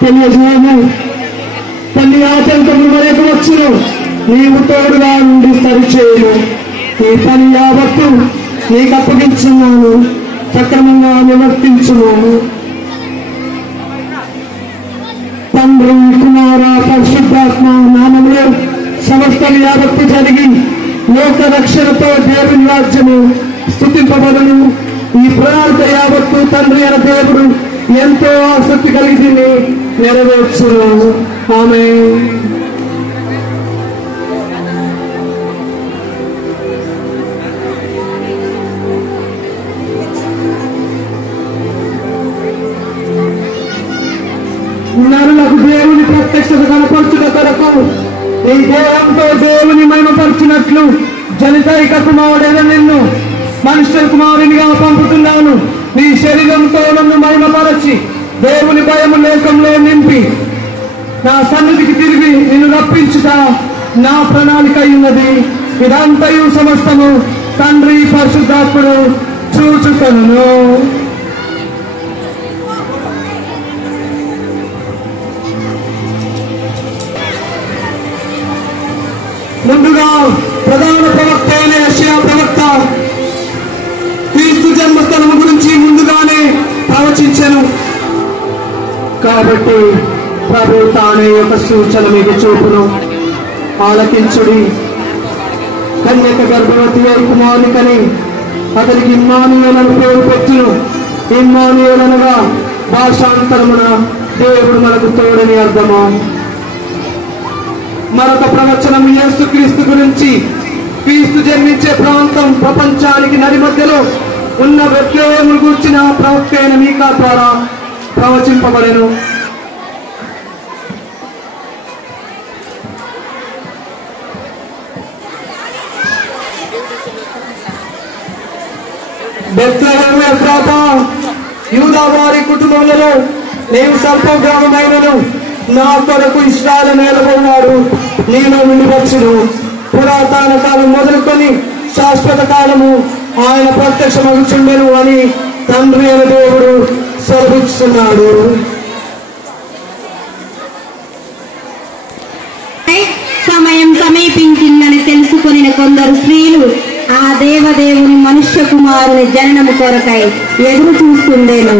తెలియజేయము. తల్లి ఆటంకములు మరొక వచ్చును, నీవు తోడుగా నుండి సరిచేయము. ఈ పని యావత్తు నీకు అప్పగించున్నాను, సక్రమంగా నివర్తించును. తండ్రి, కుమార, పరిశుద్ధాత్మ నామములో సమస్తం యావత్తు జరిగి లోక రక్షణతో దేవుని రాజ్యము స్తుతింపబడును. ఈ ప్రణాళిక యావత్తు తండ్రి అయిన దేవుడు ఎంతో ఆసక్తి కలిగి నెరవేర్చును. ఆమేన్. నరులకు దేవుని ప్రత్యక్షత కనపరచుట కొరకు నీ దేహంతో దేవుని మహిమపరచినట్లు జనితైక కుమారుడైన నిన్ను మనుష్య కుమారునిగా పంపుతున్నాను. నీ శరీరంతో నన్ను మహిమపరచి దేవుని భయము లోకంలో నింపి నా సన్నిధికి తిరిగి నిన్ను రప్పించుట నా ప్రణాళిక ఉన్నది. ఇదంతయు సమస్తము తండ్రి పరిశుద్ధాత్ముడు చూచుకొనును. ముందుగా ప్రధాన ప్రవక్త అయిన యెషయా ప్రవక్త క్రీస్తు జన్మస్థలము గురించి ముందుగానే ప్రవచించెను. కాబట్టి ప్రభు తానే ఒక సూచన మీకు చూపును. ఆలకించుడి. కన్యక గర్భవతి అయి కుమారుని కని అతనికి ఇమ్మానుయేలు అని పేరు పెట్టును. ఇమ్మానుయేలు అనగా భాషాంతరమున దేవుడు మనకు తోడని అర్థము. మరొక ప్రవచనం యేసుక్రీస్తు గురించి. క్రీస్తు జన్మించే ప్రాంతం ప్రపంచానికి నడిమధ్యలో ఉన్న బెత్లెహేమును గూర్చిన ప్రవక్త అయిన మీకా ద్వారా ప్రవచింపబడెను. బెత్లెహేము ఎఫ్రాతా యూదా వారి కుటుంబములలో నీవు స్వల్ప గ్రామమైనను నా కొరకు ఇశ్రాయేలు నేలబోనాడు నీలో నుండి వచ్చును. పురాతన కాలం మొదలుకొని శాశ్వత కాలము ఆయన ప్రత్యక్షమగుచుండెను అని తండ్రి అయిన దేవుడు సెలవిస్తున్నాడు. సమయం సమీపించిందని తెలుసుకుని కొందరు స్త్రీలు ఆ దేవదేవుని మనుష్య కుమారుని జననము కొరకై ఎదురు చూస్తుండేను.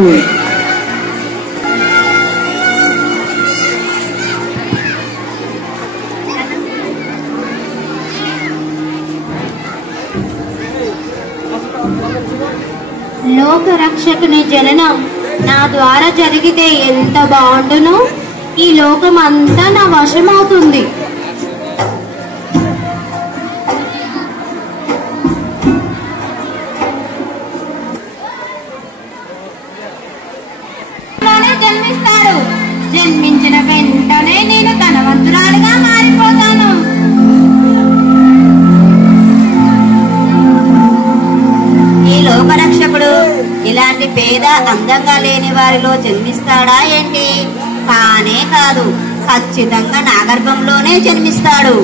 లోక రక్షకుని జననం నా ద్వారా జరిగితే ఎంత బాగుండును. ఈ లోకమంతా నా వశమవుతుంది. జన్మిస్తాడు. జన్మించిన వెంటనే నేను ధనవంతురాలుగా మారిపోతాను. ఈ లోకరక్షకుడు ఇలాంటి పేద అందంగా లేని వారిలో జన్మిస్తాడా ఏంటి? కానే కాదు, ఖచ్చితంగా నా గర్భంలోనే జన్మిస్తాడు.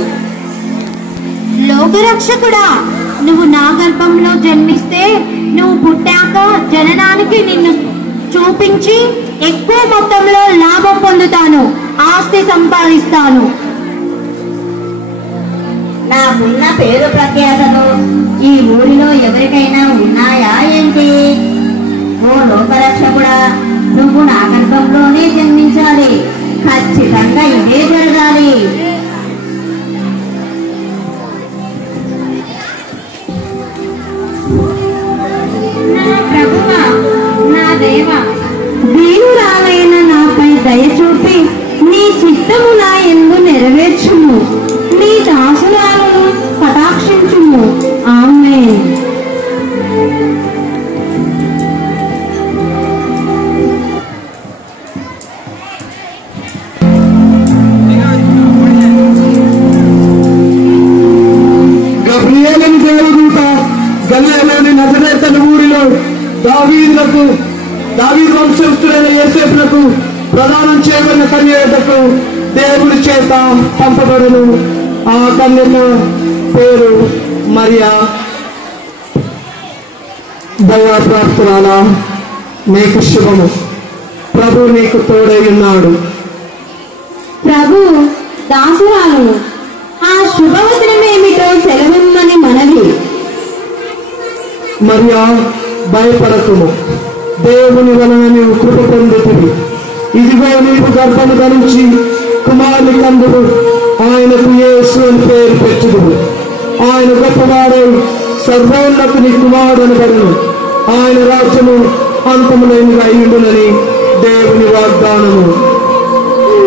లోకరక్షకుడా, నువ్వు నా గర్భంలో జన్మిస్తే నువ్వు పుట్టాక జననానికి నిన్ను చూపించి ఎక్కువ మొత్తంలో లాభం పొందుతాను, ఆస్తి సంపాదిస్తాను. నాకున్న పేరు ప్రఖ్యాతలు ఈ ఊరిలో ఎవరికైనా ఉన్నాయా ఏంటి? ఓ లోకరక్షకుడా, నువ్వు నా గర్భంలోనే జన్మించాలి. ఖచ్చితంగా ఇదే జరగాలి. నా ప్రభువా, నా దేవా, దీనురాలైన నాపై దయచూపి నీ చిత్తము నా యందు నెరవేర్చుము. నీ దాసురాలను కటాక్షించుము. ఆమేన్. గబ్రియేలుని దేవదూత గలిలయలోని నజరేతు ఊరిలో దావీదు వంశస్థులైన యోసేపునకు ప్రదానం చేయబడిన కన్యకకు దేవుడి చేత పంపబడును. ఆ కన్యక పేరు మరియా. దైవప్రాప్తురాలా, నీకు శుభము. ప్రభు నీకు తోడై ఉన్నాడు. దాసురాలను. ఆ శుభవచనమేమిటో సెలవిమ్మని మనవి. మరియా, భయపడకుము, దేవుని వలన నీవు కృప పొందుతుంది. ఇదిగో నీవు గర్భము ధరించి కుమారుని కందుడు, ఆయనకు యేసు అని పేరు పెట్టుదు. ఆయన గొప్పవాడై సర్వోన్నతుని కుమారుని బడును. ఆయన రాజ్యము అంతములేనిగా అయ్యుండునని దేవుని వాగ్దానము.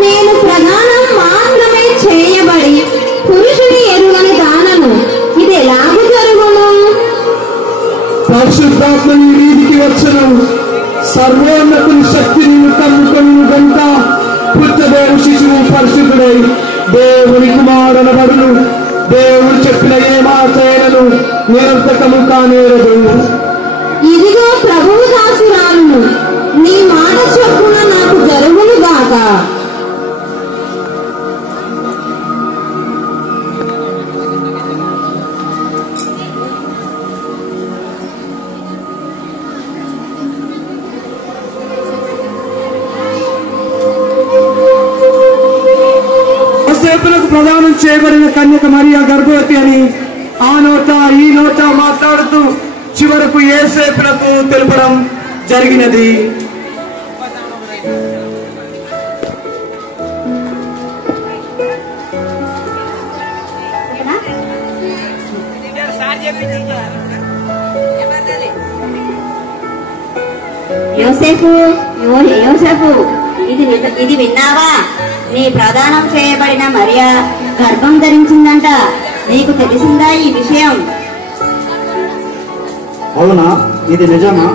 నేను ప్రధానం మాత్రమే చేయబడి పురుషుని ఎరుగని దానను. ఇది ఎలాగూ జరుగును? పరిశుద్ధాత్మ నీ వీధికి వచ్చును. సర్వోన్నతుని శక్తిని కమ్ముకొని గంట పుట్టబోయే శిశువు పరిశుద్ధుడై దేవుని కుమారుని బడును. దేవుడు చెప్పిన ఏ మాటలను నిరంతకము కానేరదు. ఇదిగో ప్రభువు దాసురాలను, నీ మాట చొప్పున నాకు జరుగును గాక. యోసేపులకు ప్రదానం చేయబడిన కన్యక మరియా గర్భవతి అని ఆ నోట ఈ నోట మాట్లాడుతూ చివరకు యోసేపులకు తెలపడం జరిగినది. యోసేపు, యోసేపు, ఇది విన్నావా? నీ ప్రదానం చేయబడిన మరియా గర్భం ధరించిందంట. నీకు తెలిసిందా ఈ విషయం? అవునా? ఇది నిజమా?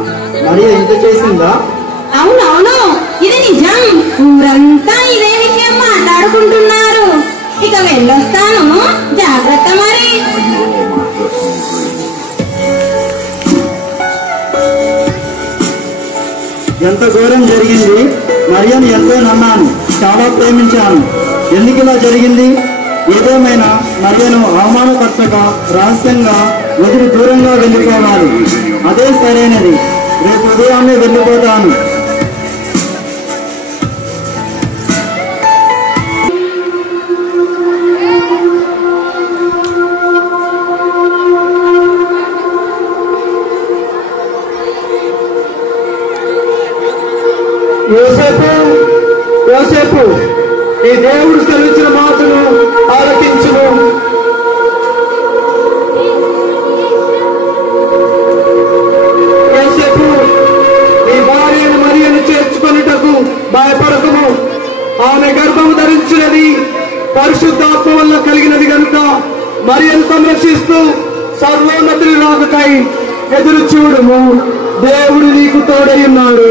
మరియా ఇంత చేసిందా? అవునవును, ఇది నిజం. ఊరంతా ఇదే విషయం మాట్లాడుకుంటున్నారు. ఇక వెళ్ళొస్తాను, జాగ్రత్త మరి. ఎంత ఘోరం జరిగింది. మరియాను ఎంతో నమ్మాను, చాలా ప్రేమించాను. ఎందుకు ఇలా జరిగింది? ఏదేమైనా మరియను అవమానపరచగా రహస్యంగా వదిలి దూరంగా వెళ్ళిపోవాలి. అదే సరైనది. రేపు ఉదయాన్నే వెళ్ళిపోతాను. యోసేపు, యోసేపు, ఈ దేవుడు సెలవిచ్చిన మాటను ఆలకించును. యోసేపు, ఈ భార్యను మరియను చేర్చుకొనుటకు భయపడకుము. ఆమె గర్భము ధరించినది పరిశుద్ధాత్మ వల్ల కలిగినది కనుక మరియను సంరక్షిస్తూ సర్వోన్నతుని రాకకై ఎదురు చూడుము. దేవుడు నీకు తోడై ఉన్నాడు.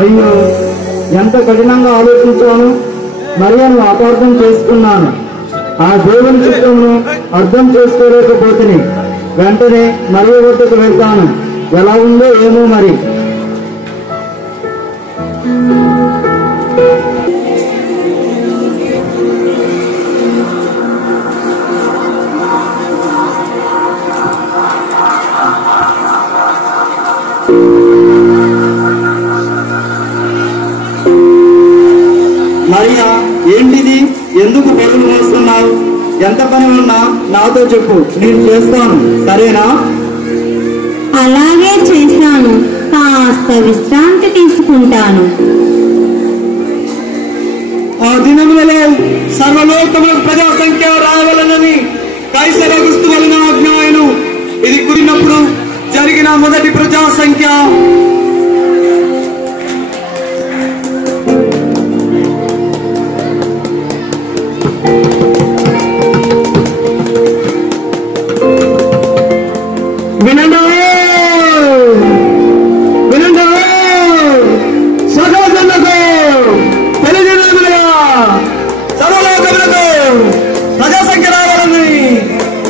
అయ్యో, ఎంత కఠినంగా ఆలోచించాను. మరియను అపార్థం చేసుకున్నాను. ఆ దేవుని చిత్తమును అర్థం చేసుకోలేకపోతుంది. వెంటనే మరియ వద్దకు వెళ్తాను. ఎలా ఉందో ఏమో మరి. మరియా, ఏంటిది? ఎందుకు పనులు మోస్తున్నావు? ఎంత పని ఉన్నా నాతో చెప్పు, నేను చేస్తాను. సరేనా? అలాగే చేశాను. కాస్త విశ్రాంతి తీసుకుంటాను. ఆ దినములలో సర్వలోకములకు ప్రజా సంఖ్య రావాలనని కైసర్ అగుస్తు వలన ఆజ్ఞాయను. ఇది కూడినప్పుడు జరిగిన మొదటి ప్రజా సంఖ్య. వినండి, వినండి, సహోదరులకు, తెలియజేయగా సర్వలోకములకు ప్రజా సంఖ్య రావాలని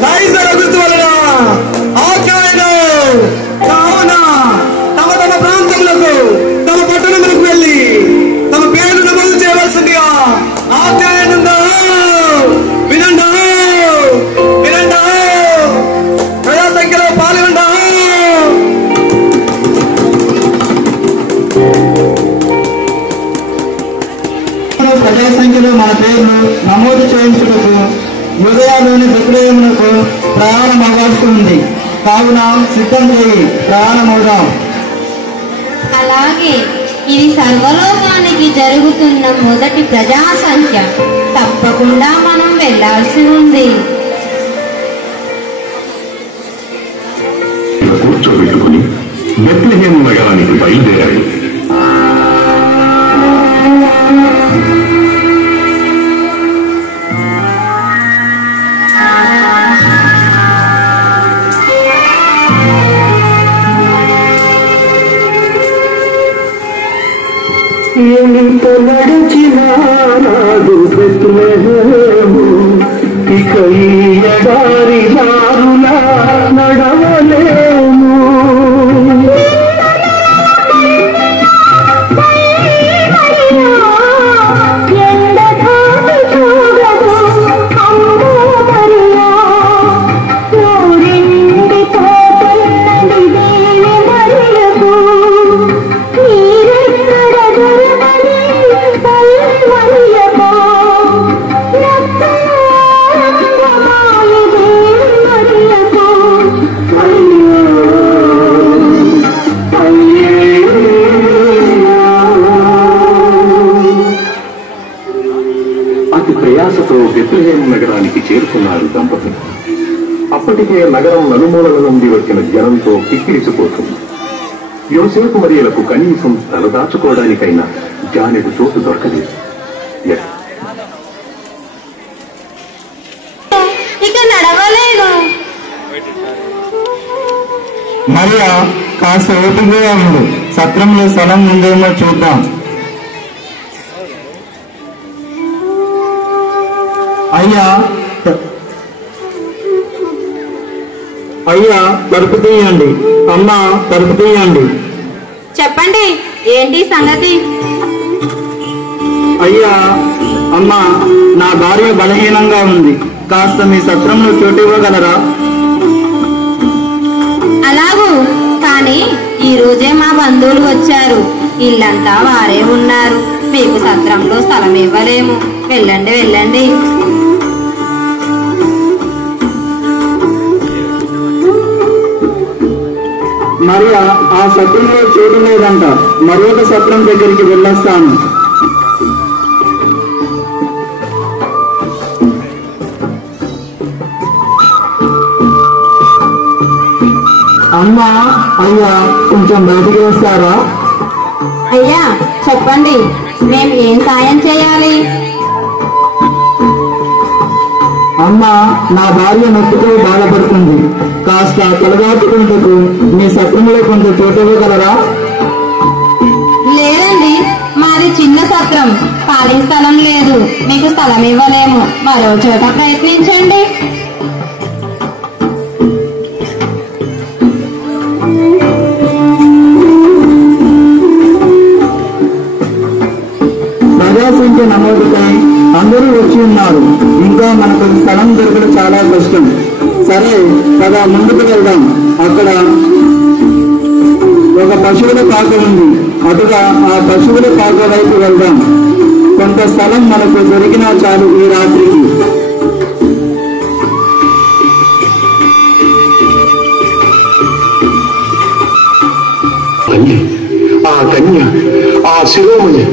కైసర్ అగుస్తు వలన ఆజ్ఞాయను. కావున తమ తమ ప్రాంతములకు, తమ పట్టణములకు వెళ్ళి తమ కావున సిద్ధం చేయి, ప్రయాణమవుదాం. అలాగే ఇది సర్వలోకానికి జరుగుతున్న మొదటి ప్రజా సంఖ్య. తప్పకుండా మనం వెళ్ళాల్సి ఉంది. కూర్చోబెట్టుకుని బెత్లెహేం నగరానికి బయలుదేరాడు. ఎంత నడిచినా నాడు బెత్లెహేము, ఇక ఈ ఎడారి దారులా నడవలేము. ప్రయాసతో బెత్లెహేం నగరానికి చేరుకున్నారు దంపతులు. అప్పటికే నగరం నలుమూలల నుండి వచ్చిన జనంతో కిక్కిరిసిపోతుంది. యోసేపు మరియలకు కనీసం తలదాచుకోవడానికైనా జానెడు చోటు దొరకలేదు. ఇక నడవలేను. మరియా, కాస్త ఓపికగా ఉండు, సత్రంలో స్థలం ఉందేమో చూద్దాం. అయ్యా తలుపు తీయండి. అమ్మ తలుపు తీయండి. చెప్పండి, ఏంటి సంగతి? అయ్యా, అమ్మ, నా భార్య బలహీనంగా ఉంది, కాస్త మీ సత్రంలో చోటు ఇవ్వగలరా? అలాగూ, కానీ ఈ రోజే మా బంధువులు వచ్చారు. ఇల్లంతా వారే ఉన్నారు. మీకు సత్రంలో స్థలం ఇవ్వలేము. వెళ్ళండి వెళ్ళండి. మరియా, ఆ సత్రంలో చోటు లేదంట. మరొక సత్రం దగ్గరికి వెళ్ళొస్తాను. అమ్మా, అయ్యా, కొంచెం బయటికి వస్తారా? అయ్యా చెప్పండి, మేము ఏం సాయం చేయాలి? అమ్మ, నా భార్య నొప్పితో బాధపడుతుంది, కాస్త తలదాచుకుంటూ మీ సత్రంలో కొంత చోటు ఇవ్వగలరా? లేదండి, మాది చిన్న సత్రం, ఖాళీ స్థలం లేదు. మీకు స్థలం ఇవ్వలేము. మరో చోట ప్రయత్నించండి. ప్రజాసంఖ్య నమోదుకై అందరూ వచ్చి ఉన్నారు. ఇంకా మనకు స్థలం దొరకడం చాలా కష్టం. సరే కదా, ముందుకు వెళ్దాం. అక్కడ ఒక పశువుల పాక ఉంది. అటుగా ఆ పశువుల పాక వైపు వెళ్దాం. కొంత స్థలం మనకు దొరికినా చాలు ఈ రాత్రికి. ఆ కన్య, ఆ శిరోమణి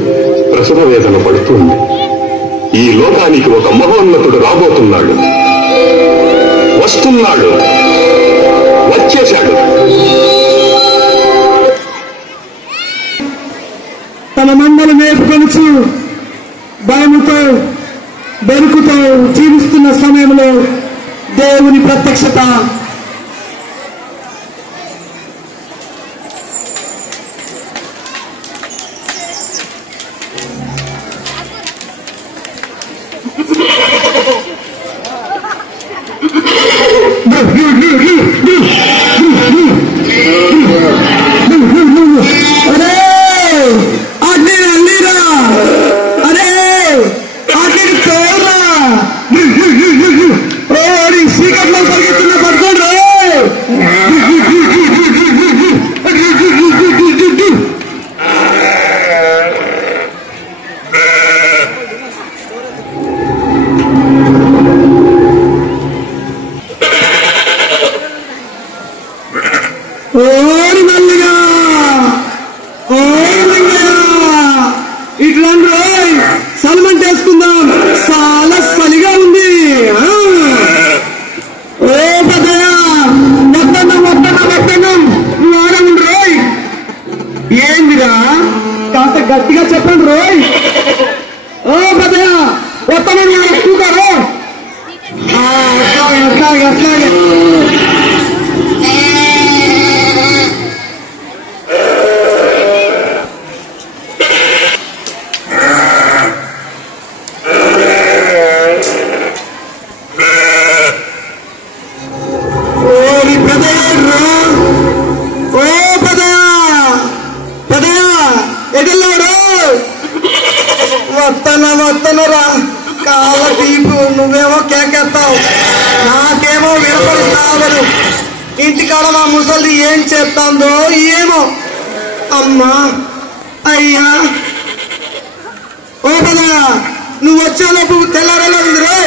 ప్రసవ వేదన పడుతుంది. ఈ లోకానికి ఒక మహోన్నతుడు రాబోతున్నాడు. వస్తున్నాడు, వచ్చేశాడు. తన మందలు మేపుకొనుచు భయముతో బెరుకుతో జీవిస్తున్న సమయంలో దేవుని ప్రత్యక్షత సీకట్లో పరిగెత్తున్న పడుతుంది. ఓరి మల్లిగా ఇట్లా సల్మన్ చేసుకుందాం, చాలా చలిగా ఉంది. ఓ పెద్దయ్య వద్దనం రోయ్. ఏందిరా కాస్త గట్టిగా చెప్పండి రోయ్. ఓ పెద్దయ్య వద్దనం ఎక్కువగారు. అట్లాగే వత్తనరా కాళ్ళ తీపు. నువ్వేమో కేకెత్తావు, నాకేమో వినపడతావరు. ఇంటికాడ మా ముసలి ఏం చేస్తాందో ఏమో. అమ్మా అయ్యా ఓ పదా నువ్వు వచ్చేలోపు తెల్లారేలా ఉంది రే.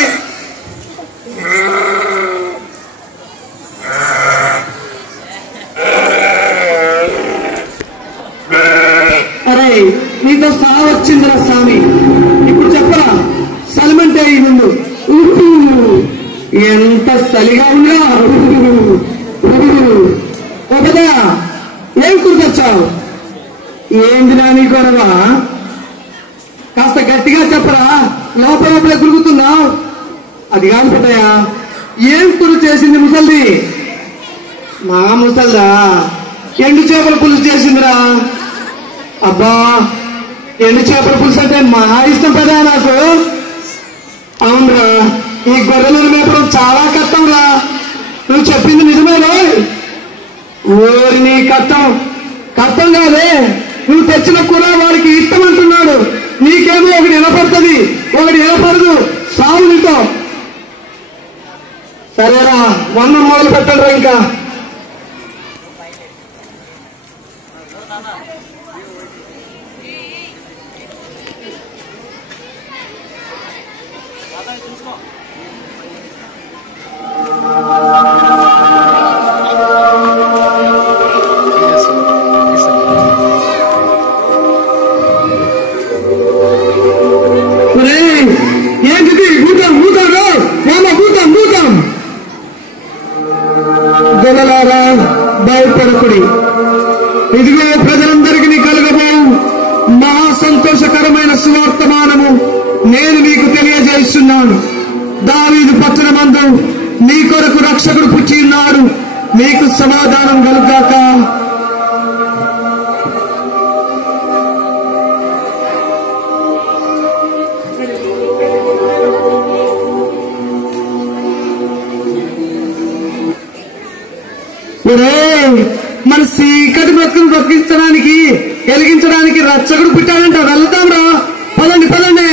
అరే నీతో సాగు వచ్చిందిరా స్వామి. ఇప్పుడు చెప్పరా సలిమంటే ముందు ఎంత చలిగా ఉందా. ఒకదా ఏం గుర్తొచ్చావు? ఏందిరా నీ గొడవ? కాస్త గట్టిగా చెప్పరా, లోపలే గురుగుతున్నావు. అది కాదు పెద్దయ్యా, ఏం కూర చేసింది ముసల్ది? మా ముసల్దా ఎండు చేపల పులుసు చేసిందిరా. అబ్బా ఎండు చేపల పులుసు అంటే మా ఇష్టం పెదా నాకు. అవునరా, ఈ గొర్రెలను మేపడం చాలా కష్టంరా. నువ్వు చెప్పింది నిజమేనా? ఓరి నీ కష్టం కాదే, నువ్వు తెచ్చిన కూర వాడికి ఇష్టం అంటున్నాడు. నీకేమో ఒకటి వినపడుతుంది, ఒకటి వినపడదు. సాగు నీతో. సరేరా మొన్న మొదలు పెట్టండి ఇంకా. గొల్లలారా భయపడకుడి. ఇదిగో ప్రజలందరికీ కలగబోవు మహా సంతోషకరమైన సువర్తమానము నేను మీకు తెలియజేస్తున్నాను. దావీదు పట్టణమందు నీ కొరకు రక్షకుడు పుట్టి ఉన్నాడు. నీకు సమాధానం కలుగాక. మన చీకటి బ్రతుకును బ్రతికించడానికి వెలిగించడానికి రక్షకుడు పుట్టాడంట. వెళ్తాం రా, పదండి పదండి.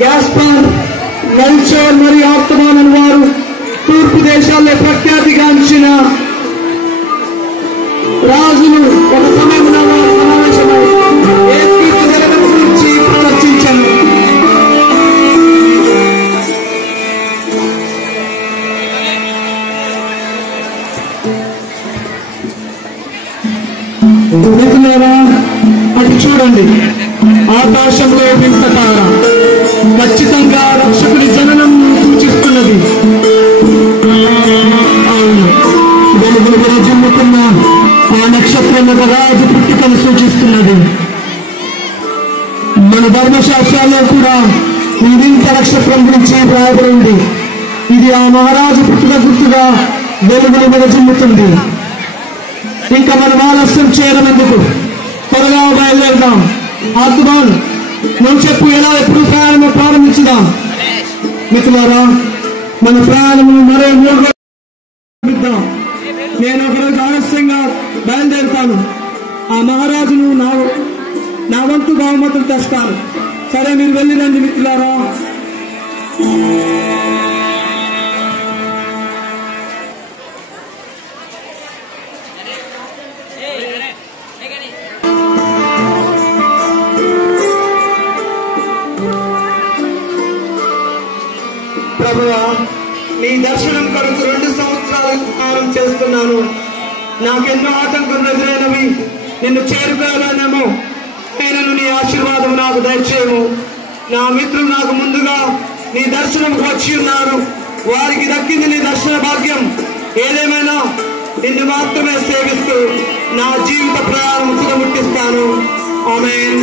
గ్యాస్పర్, మెల్చోర్ మరియు ఆప్తమాన్ అనే వారు తూర్పు దేశాల్లో ప్రఖ్యాతిగాంచిన రాజులు ఒక సమయంలో వారు సమావేశమై ఏ తీర్పు జరగడం గురించి చర్చించారు. మిత్రులారా, అటు చూడండి, ఆకాశంలో వింత తార ఖచ్చితంగా రక్షకుడి జననం సూచిస్తున్నది. అవును, వెలుగులు విరజిమ్ముతున్న ఆ నక్షత్రం ఒక రాజు పుట్టుకను సూచిస్తున్నది. మన ధర్మశాస్త్రాల్లో కూడా ఈ వింత నక్షత్రం గురించి రాయబడింది. ఇది ఆ మహారాజు పుట్టుక గుర్తుగా వెలుగులు విరజిమ్ముతుంది. ఇంకా మనం ఆలస్యం చేయడం ఎందుకు, త్వరగా బయలుదేరుదాం. ఆత్మాన్, నువ్వు చెప్పు, ఎలా ఎప్పుడు ప్రయాణం ప్రారంభించుదాం. మిత్రులారా, మన ప్రయాణమును మరో 3 రోజులు. నేను ఒకరోజు ఆలస్యంగా బయలుదేరుతాను. ఆ మహారాజును నా వంతు బహుమతులు తెస్తాను. సరే, మీరు వెళ్ళిరండి మిత్రులారా. ప్రభువా, నీ దర్శనం కొరకు 2 సంవత్సరాలు స్నానం చేస్తున్నాను. నాకెన్నో ఆటంకులు ఎదురైనవి. నిన్ను చేరుకోవాలనేమో. నేను నీ ఆశీర్వాదం నాకు దయచేయము. నా మిత్రులు నాకు ముందుగా నీ దర్శనంకు వచ్చి ఉన్నారు. వారికి దక్కింది నీ దర్శన భాగ్యం. ఏదేమైనా నిన్ను మాత్రమే సేవిస్తూ నా జీవిత ప్రయాణం తుదముట్టిస్తాను. ఆమేన్.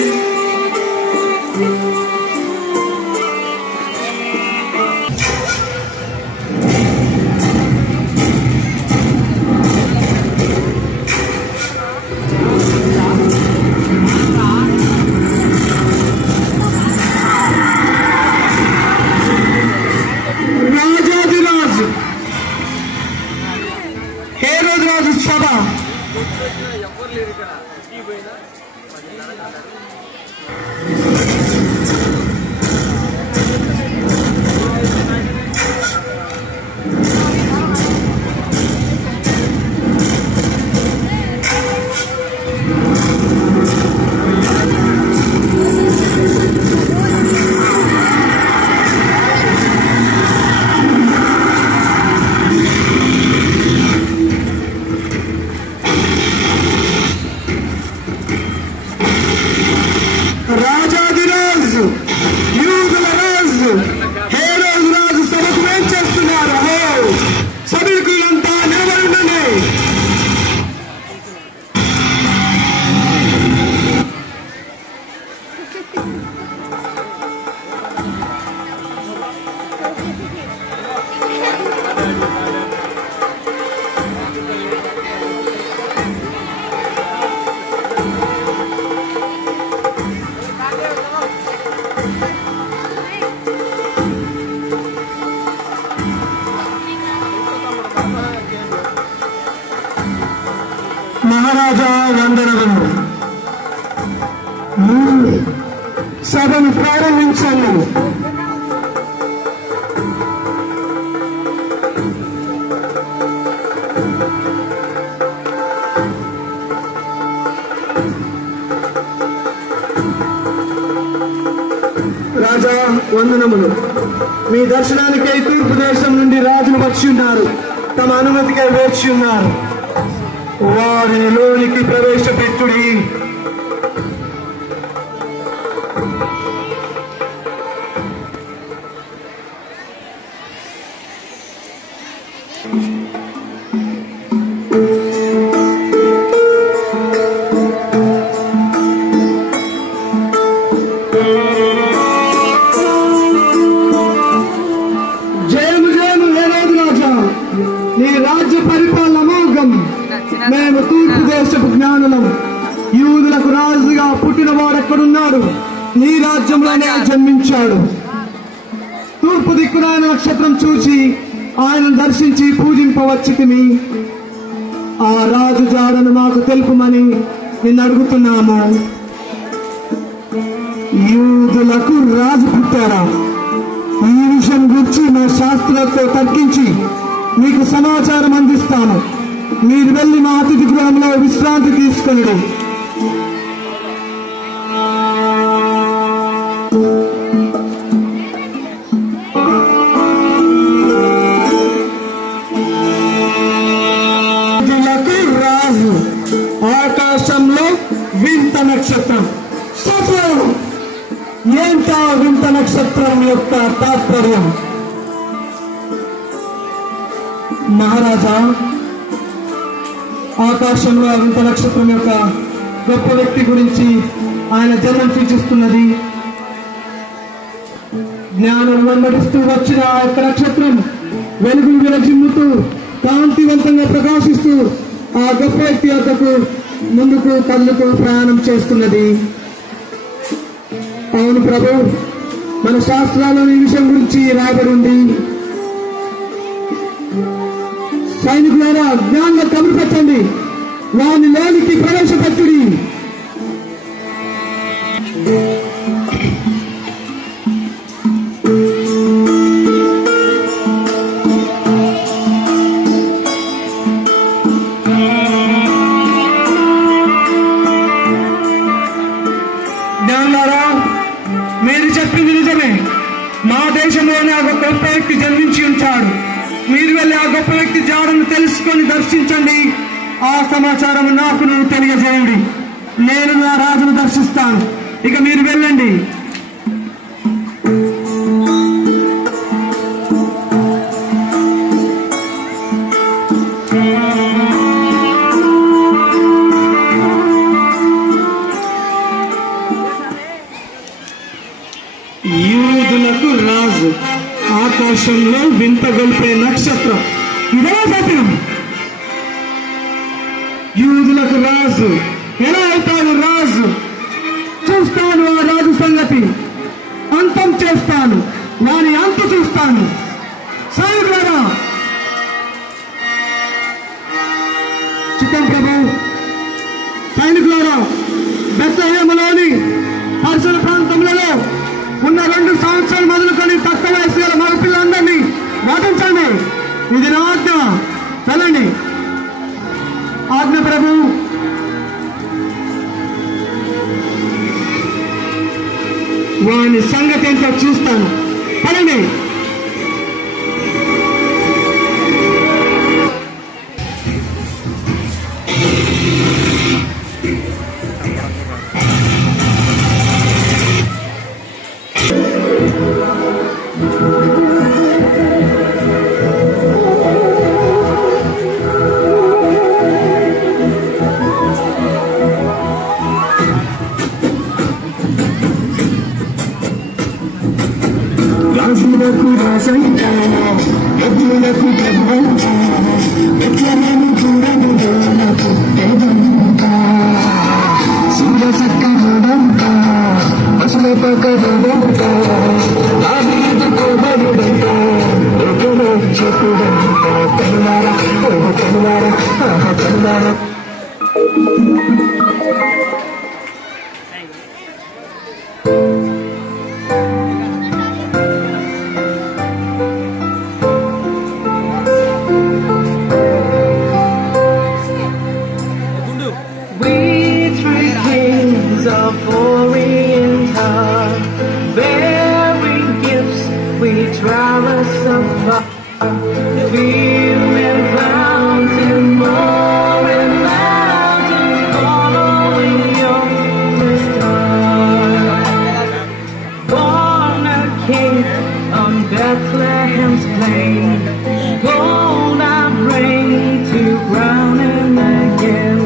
రాజా మహారాజా వందనములు. సభను ప్రారంభించండి. రాజా వందనములు. మీ దర్శనానికై తూర్పు దేశం నుండి రాజులు వచ్చి ఉన్నారు. తమ అనుమతికై వేచి ఉన్నారు. వారిని లోనికి ప్రవేశపెట్టుడి. మేము తూర్పు దేశపు జ్ఞానులం. యూదులకు రాజుగా పుట్టినవాడెక్కడున్నాడు? నీ రాజ్యంలోనే జన్మించాడు. తూర్పు దిక్కున ఆయన నక్షత్రం చూసి ఆయనను దర్శించి పూజింపవచ్చితిమి. ఆ రాజు జాడను మాకు తెలుపమని నిన్ను అడుగుతున్నాము. యూదులకు రాజు పుట్టారా? ఈ విషయం గురించి మా శాస్త్రులతో తర్కించి మీకు సమాచారం అందిస్తాను. మీరు వెళ్లి మా అతిథి గృహంలో విశ్రాంతి తీసుకుని. రాజు ఆకాశంలో వింత నక్షత్రం. ఏంటా వింత నక్షత్రం యొక్క తాత్పర్యం? మహారాజా, ఆకాశంలో వింత నక్షత్రం యొక్క గొప్ప వ్యక్తి గురించి ఆయన జన్మం సూచిస్తున్నది. జ్ఞానం వెంబడిస్తూ వచ్చిన ఆ యొక్క నక్షత్రం వెలుగులు విరజిమ్ముతూ కాంతివంతంగా ప్రకాశిస్తూ ఆ గొప్ప వ్యక్తి వద్దకు ముందుకు కళ్ళుతూ ప్రయాణం చేస్తున్నది. అవును ప్రభు, మన శాస్త్రాల్లో ఈ విషయం గురించి రాయబడి ఉంది. సైనికులారా, జ్ఞానంలో కబురు పెట్టండి. వారిని లోనికి ప్రవేశపెట్టుడి. జ్ఞానులారా, మీరు చెప్పింది నిజమే. మా దేశంలోనే ఒక గొప్ప వ్యక్తి జన్మించి ఉంటాడు. మీరు వెళ్ళి ఆ గొప్ప వ్యక్తి జాడను తెలుసుకొని దర్శించండి. ఆ సమాచారం నాకు తెలియజేయండి. నేను నా రాజును దర్శిస్తాను. ఇక మీరు వెళ్ళండి. యూదులకు రాజు, ఆకాశంలో వింత గొల్పే నక్షత్రం. ఇదే సత్యం. యూదులకు రాజు ఎలా అవుతాడు? రాజు చూస్తాను. ఆ రాజు సంగతి అంతం చేస్తాను. వాని అంతు చూస్తాను. సైనికులారా, చిత్తం ప్రభు. సైనికులారా, బెత్లెహేములోని పరిసర ప్రాంతములలో ఉన్న 2 సంవత్సరాలు మొదలుకొని తక్కువ వయసు గల మగపిల్లలందరినీ వాటించండి. ఇది నా ఆజ్ఞ. వెళ్ళండి. ఆజ్ఞ ప్రభు. వాని సంగతి ఏంటో చూస్తాను. పడండి. రాజులకు రాజైనా ఎద్దులకు పెద్దంతా ఎట్లను చూడములకు పెదంతా సూరసక్కడంతా పసుల పక్కడంతా నాదీదుకోబడుడంతా ఎదురు చెప్పుడంతా కనులారా కనులారా కనులారా We three kings of Oriental, bearing gifts, we travel so far. We went round and more and mountains, following your star. Born a king on Bethlehem's plain, gold I bring to crown him again.